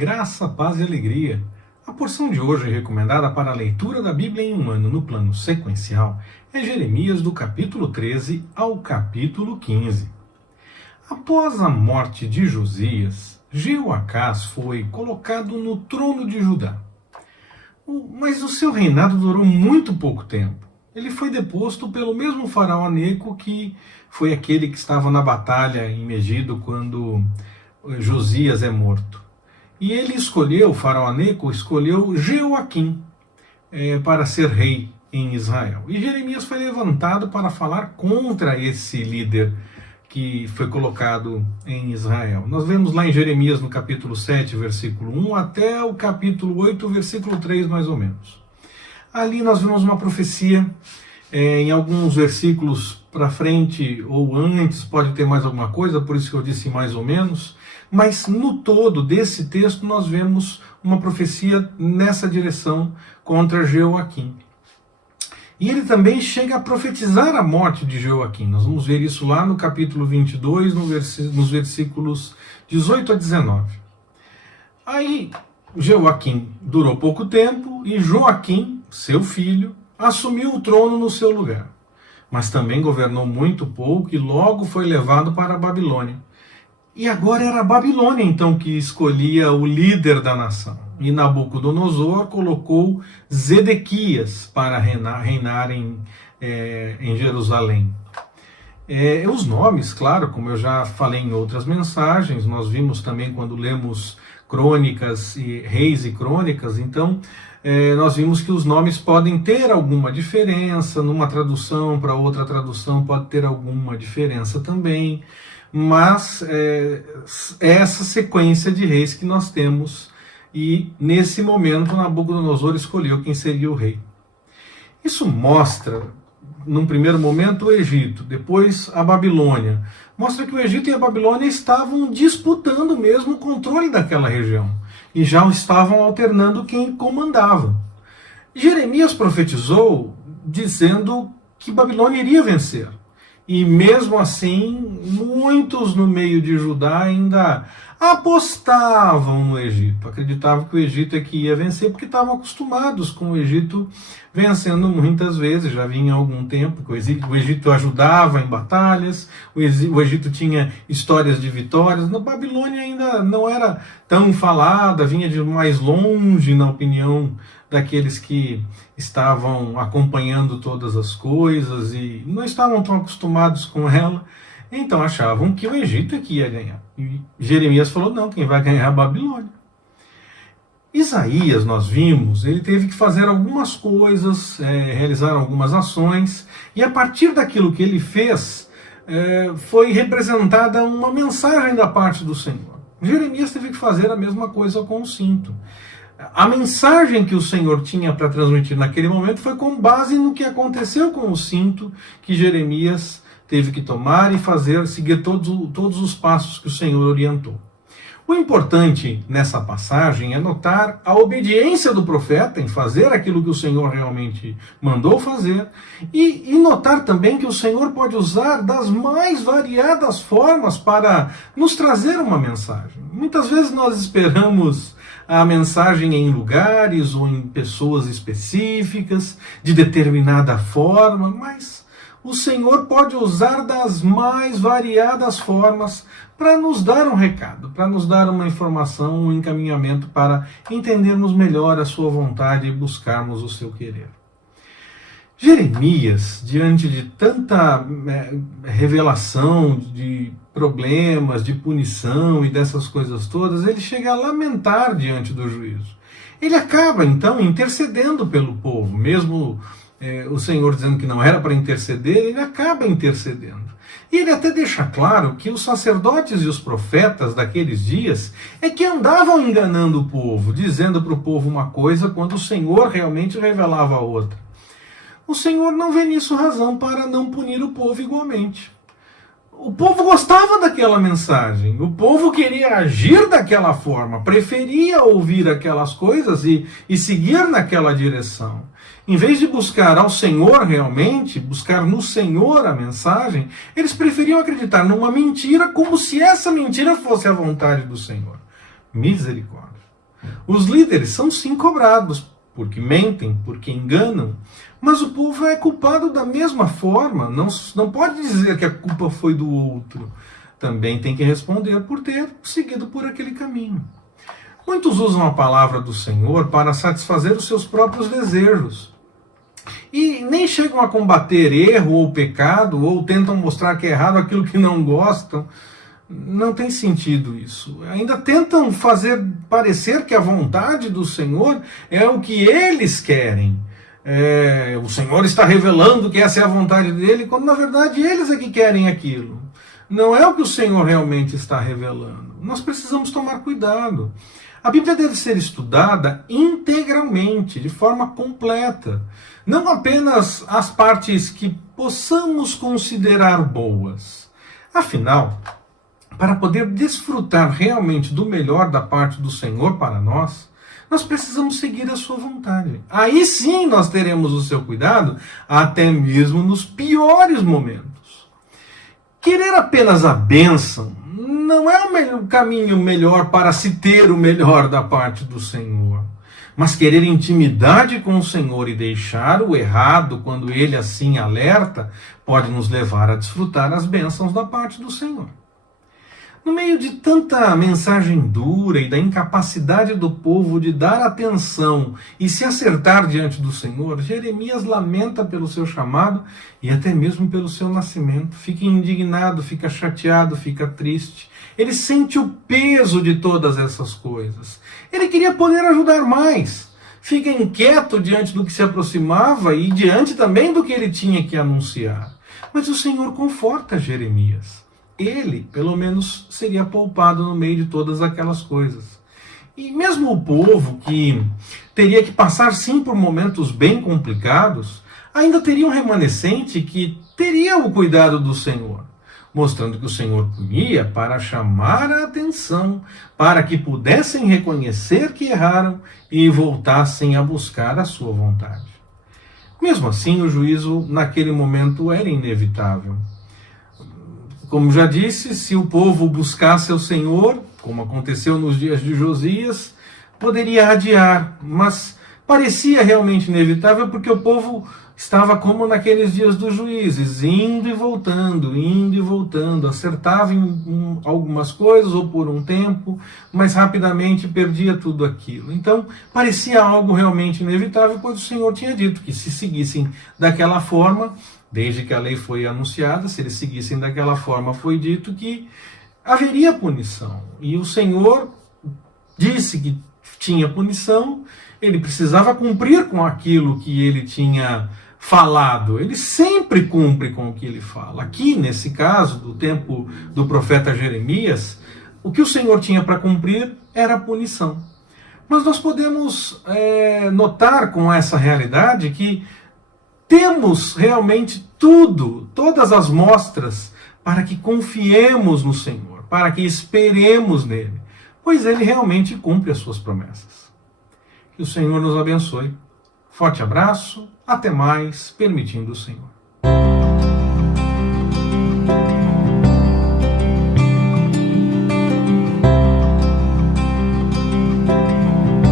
Graça, paz e alegria. A porção de hoje recomendada para a leitura da Bíblia em um ano no plano sequencial é Jeremias do capítulo 13 ao capítulo 15. Após a morte de Josias, Jeoacás foi colocado no trono de Judá. Mas o seu reinado durou muito pouco tempo. Ele foi deposto pelo mesmo faraó Neco que foi aquele que estava na batalha em Megido quando Josias é morto. E ele escolheu, o faraó Neco escolheu Jeoaquim para ser rei em Israel. E Jeremias foi levantado para falar contra esse líder que foi colocado em Israel. Nós vemos lá em Jeremias no capítulo 7, versículo 1, até o capítulo 8, versículo 3, mais ou menos. Ali nós vemos uma profecia, em alguns versículos para frente ou antes, pode ter mais alguma coisa, por isso que eu disse mais ou menos, mas no todo desse texto nós vemos uma profecia nessa direção contra Jeoaquim. E ele também chega a profetizar a morte de Jeoaquim. Nós vamos ver isso lá no capítulo 22, nos versículos 18 a 19. Aí Jeoaquim durou pouco tempo e Joaquim, seu filho, assumiu o trono no seu lugar. Mas também governou muito pouco e logo foi levado para a Babilônia. E agora era a Babilônia então que escolhia o líder da nação. E Nabucodonosor colocou Zedequias para reinar em Jerusalém. Os nomes, claro, como eu já falei em outras mensagens, nós vimos também quando lemos Crônicas, e Reis e Crônicas, então nós vimos que os nomes podem ter alguma diferença, numa tradução para outra tradução pode ter alguma diferença também, mas é essa sequência de reis que nós temos, e nesse momento Nabucodonosor escolheu quem seria o rei. Isso mostra, num primeiro momento, o Egito, depois a Babilônia. Mostra que o Egito e a Babilônia estavam disputando mesmo o controle daquela região, e já estavam alternando quem comandava. Jeremias profetizou dizendo que Babilônia iria vencer. E mesmo assim, muitos no meio de Judá ainda apostavam no Egito. Acreditavam que o Egito é que ia vencer, porque estavam acostumados com o Egito vencendo muitas vezes. Já vinha há algum tempo que o Egito ajudava em batalhas, o Egito tinha histórias de vitórias. Na Babilônia ainda não era tão falada, vinha de mais longe, na opinião daqueles que estavam acompanhando todas as coisas e não estavam tão acostumados com ela, então achavam que o Egito é que ia ganhar. E Jeremias falou, não, quem vai ganhar é a Babilônia. Isaías, nós vimos, ele teve que fazer algumas coisas, realizar algumas ações, e a partir daquilo que ele fez, foi representada uma mensagem da parte do Senhor. Jeremias teve que fazer a mesma coisa com o cinto. A mensagem que o Senhor tinha para transmitir naquele momento foi com base no que aconteceu com o cinto que Jeremias teve que tomar e seguir todos os passos que o Senhor orientou. O importante nessa passagem é notar a obediência do profeta em fazer aquilo que o Senhor realmente mandou fazer e notar também que o Senhor pode usar das mais variadas formas para nos trazer uma mensagem. Muitas vezes nós esperamos a mensagem em lugares ou em pessoas específicas, de determinada forma, mas o Senhor pode usar das mais variadas formas para nos dar um recado, para nos dar uma informação, um encaminhamento para entendermos melhor a sua vontade e buscarmos o seu querer. Jeremias, diante de tanta revelação de problemas, de punição e dessas coisas todas, ele chega a lamentar diante do juízo. Ele acaba, então, intercedendo pelo povo, mesmo o Senhor dizendo que não era para interceder, ele acaba intercedendo. E ele até deixa claro que os sacerdotes e os profetas daqueles dias é que andavam enganando o povo, dizendo para o povo uma coisa quando o Senhor realmente revelava outra. O Senhor não vê nisso razão para não punir o povo igualmente. O povo gostava daquela mensagem, o povo queria agir daquela forma, preferia ouvir aquelas coisas e seguir naquela direção. Em vez de buscar ao Senhor realmente, buscar no Senhor a mensagem, eles preferiam acreditar numa mentira como se essa mentira fosse a vontade do Senhor. Misericórdia. Os líderes são sim cobrados, porque mentem, porque enganam, mas o povo é culpado da mesma forma, não pode dizer que a culpa foi do outro. Também tem que responder por ter seguido por aquele caminho. Muitos usam a palavra do Senhor para satisfazer os seus próprios desejos. E nem chegam a combater erro ou pecado, ou tentam mostrar que é errado aquilo que não gostam. Não tem sentido isso. Ainda tentam fazer parecer que a vontade do Senhor é o que eles querem. O Senhor está revelando que essa é a vontade dele, quando na verdade eles é que querem aquilo. Não é o que o Senhor realmente está revelando. Nós precisamos tomar cuidado. A Bíblia deve ser estudada integralmente, de forma completa. Não apenas as partes que possamos considerar boas. Afinal, para poder desfrutar realmente do melhor da parte do Senhor para nós precisamos seguir a sua vontade. Aí sim nós teremos o seu cuidado, até mesmo nos piores momentos. Querer apenas a bênção não é o caminho melhor para se ter o melhor da parte do Senhor. Mas querer intimidade com o Senhor e deixar o errado quando Ele assim alerta, pode nos levar a desfrutar as bênçãos da parte do Senhor. No meio de tanta mensagem dura e da incapacidade do povo de dar atenção e se acertar diante do Senhor, Jeremias lamenta pelo seu chamado e até mesmo pelo seu nascimento. Fica indignado, fica chateado, fica triste. Ele sente o peso de todas essas coisas. Ele queria poder ajudar mais. Fica inquieto diante do que se aproximava e diante também do que ele tinha que anunciar. Mas o Senhor conforta Jeremias. Ele, pelo menos, seria poupado no meio de todas aquelas coisas. E mesmo o povo, que teria que passar sim por momentos bem complicados, ainda teria um remanescente que teria o cuidado do Senhor, mostrando que o Senhor punia para chamar a atenção, para que pudessem reconhecer que erraram e voltassem a buscar a sua vontade. Mesmo assim, o juízo naquele momento era inevitável. Como já disse, se o povo buscasse ao Senhor, como aconteceu nos dias de Josias, poderia adiar, mas parecia realmente inevitável porque o povo estava como naqueles dias dos juízes, indo e voltando, acertava em algumas coisas ou por um tempo, mas rapidamente perdia tudo aquilo. Então parecia algo realmente inevitável, pois o Senhor tinha dito que se seguissem daquela forma, desde que a lei foi anunciada, se eles seguissem daquela forma, foi dito que haveria punição. E o Senhor disse que tinha punição, ele precisava cumprir com aquilo que ele tinha falado. Ele sempre cumpre com o que ele fala. Aqui, nesse caso, do tempo do profeta Jeremias, o que o Senhor tinha para cumprir era a punição. Mas nós podemos notar com essa realidade que temos realmente todas as mostras para que confiemos no Senhor, para que esperemos nele, pois ele realmente cumpre as suas promessas. Que o Senhor nos abençoe. Forte abraço, até mais, permitindo o Senhor.